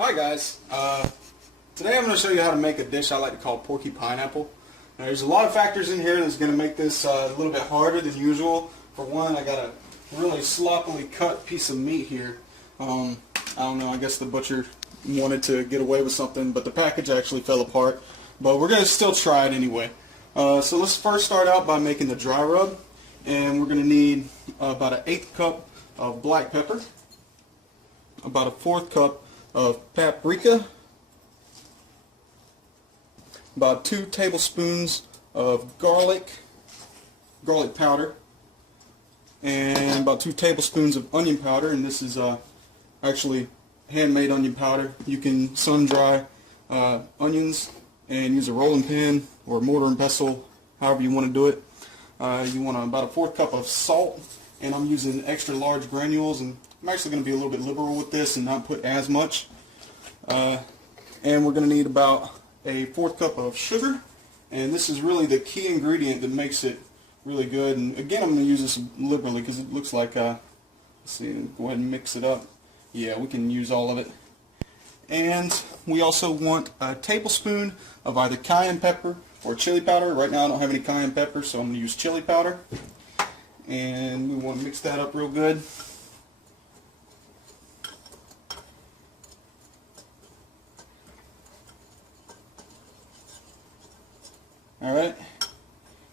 Hi guys, today I'm going to show you how to make a dish I like to call Porky Pineapple. Now, there's a lot of factors in here that's going to make this a little bit harder than usual. For one, I got a really sloppily cut piece of meat here. I don't know, I guess the butcher wanted to get away with something, but the package actually fell apart. But we're going to still try it anyway. So let's first start out by making the dry rub. And we're going to need about an 1/8 cup of black pepper, about a 1/4 cup of paprika, about 2 tablespoons of garlic powder, and about 2 tablespoons of onion powder. And this is actually handmade onion powder. You can sun dry onions and use a rolling pin or a mortar and pestle, however you want to do it. You want about a 1/4 cup of salt, and I'm using extra large granules, and I'm actually going to be a little bit liberal with this and not put as much. And we're going to need about a 1/4 cup of sugar, and this is really the key ingredient that makes it really good. And again, I'm going to use this liberally because it looks like, let's see, go ahead and mix it up. Yeah, we can use all of it. And we also want a tablespoon of either cayenne pepper or chili powder. Right now I don't have any cayenne pepper, so I'm going to use chili powder. And we want to mix that up real good. Alright,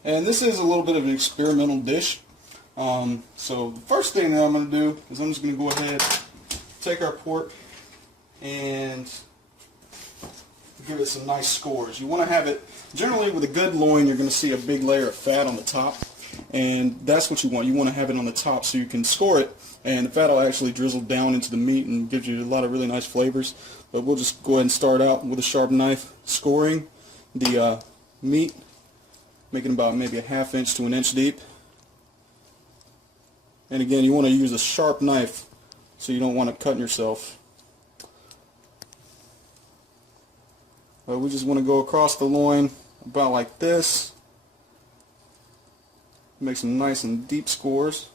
and this is a little bit of an experimental dish. So the first thing that I'm going to do is I'm just going to go ahead, take our pork, and give it some nice scores. You want to have it, generally with a good loin, you're going to see a big layer of fat on the top, and that's what you want. You want to have it on the top so you can score it, and the fat will actually drizzle down into the meat and gives you a lot of really nice flavors. But we'll just go ahead and start out with a sharp knife scoring the meat, making about maybe a 1/2 inch to 1 inch deep. And again, you want to use a sharp knife so you don't want to cut yourself. But we just want to go across the loin about like this. Make some nice and deep scores.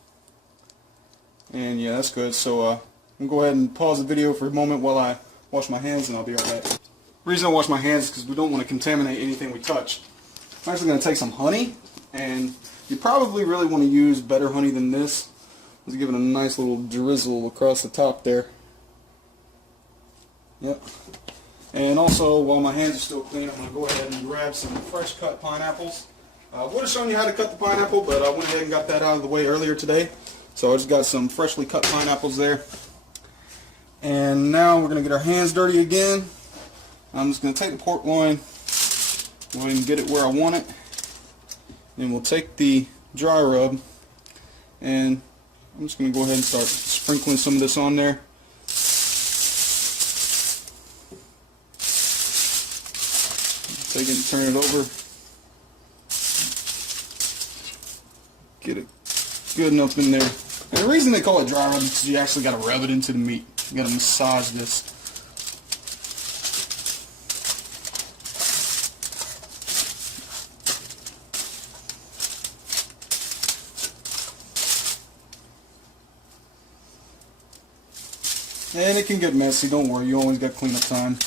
And yeah, that's good. So I'm going to go ahead and pause the video for a moment while I wash my hands, and I'll be right back. The reason I wash my hands is because we don't want to contaminate anything we touch. I'm actually going to take some honey, and you probably really want to use better honey than this. Let's give it a nice little drizzle across the top there. Yep. And also, while my hands are still clean, I'm going to go ahead and grab some fresh cut pineapples. I would have shown you how to cut the pineapple, but I went ahead and got that out of the way earlier today. So I just got some freshly cut pineapples there. And now we're going to get our hands dirty again. I'm just going to take the pork loin, go ahead and get it where I want it. Then we'll take the dry rub, and I'm just going to go ahead and start sprinkling some of this on there. Take it and turn it over. Get it good enough in there. And the reason they call it dry rub is because you actually got to rub it into the meat. You got to massage this. And it can get messy, don't worry, you always got cleanup time.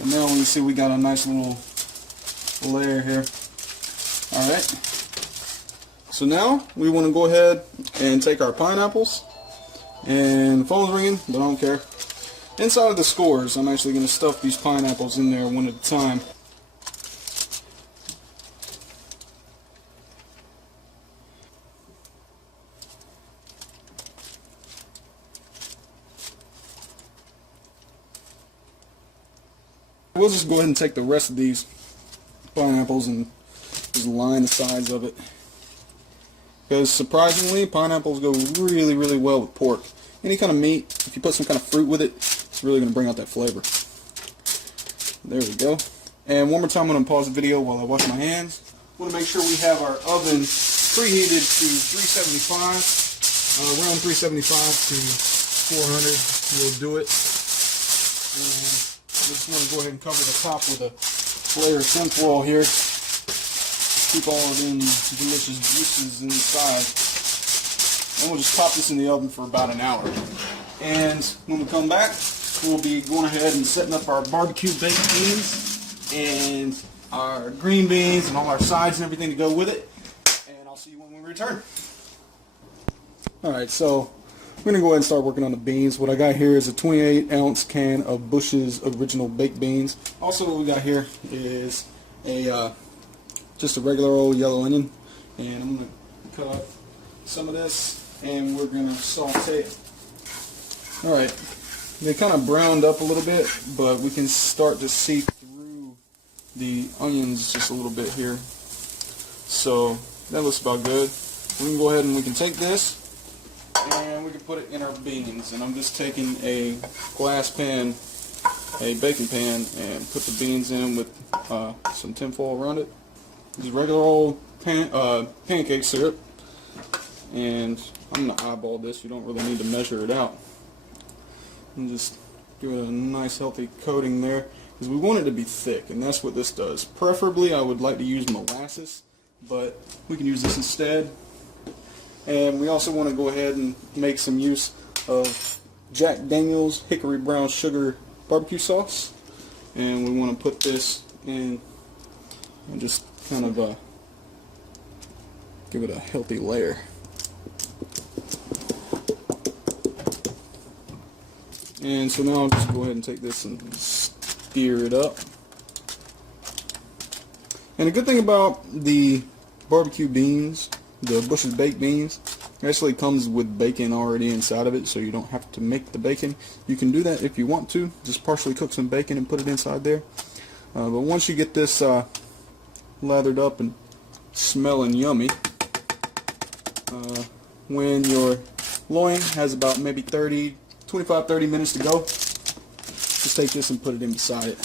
And now you see we got a nice little layer here. Alright. So now we want to go ahead and take our pineapples, and the phone's ringing, but I don't care. Inside of the scores, I'm actually going to stuff these pineapples in there one at a time. We'll just go ahead and take the rest of these pineapples and just line the sides of it. Because surprisingly, pineapples go really, really well with pork. Any kind of meat, if you put some kind of fruit with it, it's really going to bring out that flavor. There we go. And one more time, I'm going to pause the video while I wash my hands. I want to make sure we have our oven preheated to 375, around 375 to 400 will do it. And I just want to go ahead and cover the top with a layer of tinfoil here. Keep all of them delicious juices inside. And we'll just pop this in the oven for about an hour. And when we come back, we'll be going ahead and setting up our barbecue baked beans and our green beans and all our sides and everything to go with it. And I'll see you when we return. Alright, so I'm going to go ahead and start working on the beans. What I got here is a 28-ounce can of Bush's original baked beans. Also what we got here is just a regular old yellow onion. And I'm going to cut up some of this and we're going to saute it. Alright, they kind of browned up a little bit, but we can start to see through the onions just a little bit here. So that looks about good. We can go ahead and we can take this and we can put it in our beans. And I'm just taking a glass pan, a baking pan, and put the beans in with some tin foil around it. Just regular old pancake syrup. And I'm going to eyeball this. You don't really need to measure it out. And just give it a nice healthy coating there, because we want it to be thick, and that's what this does. Preferably I would like to use molasses, but we can use this instead. And we also want to go ahead and make some use of Jack Daniel's Hickory Brown Sugar barbecue sauce, and we want to put this in and just kind of give it a healthy layer. And so now I'll just go ahead and take this and stir it up. And the good thing about the barbecue beans, the Bush's baked beans, it actually comes with bacon already inside of it, so you don't have to make the bacon. You can do that if you want to, just partially cook some bacon and put it inside there. But once you get this lathered up and smelling yummy, when your loin has about maybe 25-30 minutes to go, just take this and put it in beside it.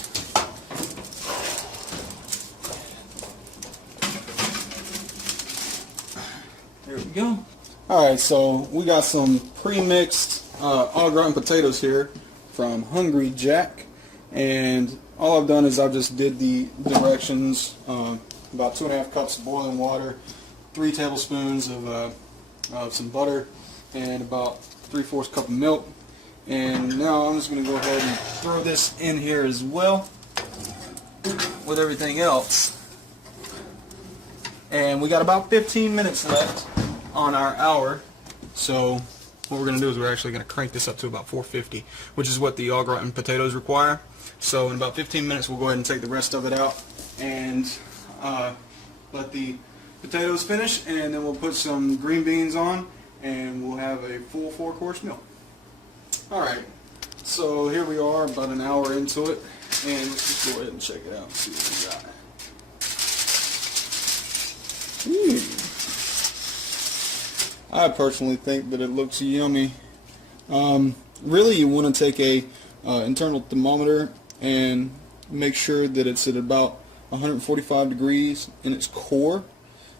There we go. Alright, so we got some pre-mixed au gratin potatoes here from Hungry Jack, and all I've done is I've just did the directions, about 2.5 cups of boiling water, 3 tablespoons of some butter, and about 3/4 cup of milk. And now I'm just going to go ahead and throw this in here as well with everything else. And we got about 15 minutes left on our hour. So what we're going to do is we're actually going to crank this up to about 450, which is what the au gratin potatoes require. So in about 15 minutes we'll go ahead and take the rest of it out and let the potatoes finish, and then we'll put some green beans on and we'll have a full 4-course meal. Alright, so here we are about an hour into it, and let's just go ahead and check it out and see what we got. I personally think that it looks yummy. Really, you want to take a internal thermometer and make sure that it's at about 145 degrees in its core.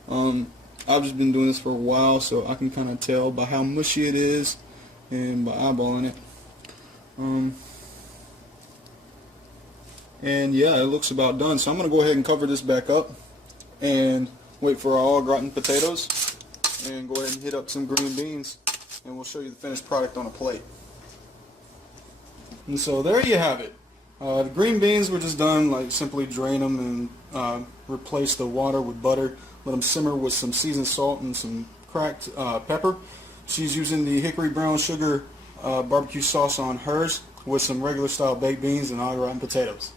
I've just been doing this for a while, so I can kind of tell by how mushy it is and by eyeballing it. And yeah, it looks about done. So I'm going to go ahead and cover this back up and wait for our au gratin potatoes and go ahead and hit up some green beans, and we'll show you the finished product on a plate. And so there you have it. The green beans were just done, like simply drain them and replace the water with butter. Let them simmer with some seasoned salt and some cracked pepper. She's using the Hickory Brown Sugar barbecue sauce on hers with some regular style baked beans and au gratin potatoes.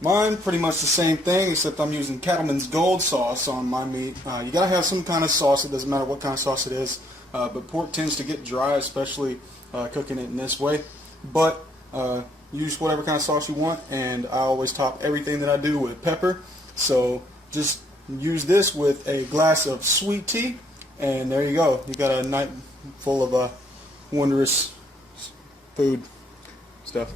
Mine pretty much the same thing, except I'm using Cattleman's Gold sauce on my meat. You gotta have some kind of sauce. It doesn't matter what kind of sauce it is, but pork tends to get dry, especially cooking it in this way. But use whatever kind of sauce you want, and I always top everything that I do with pepper. So just use this with a glass of sweet tea, and there you go. You got a night full of wondrous food stuff.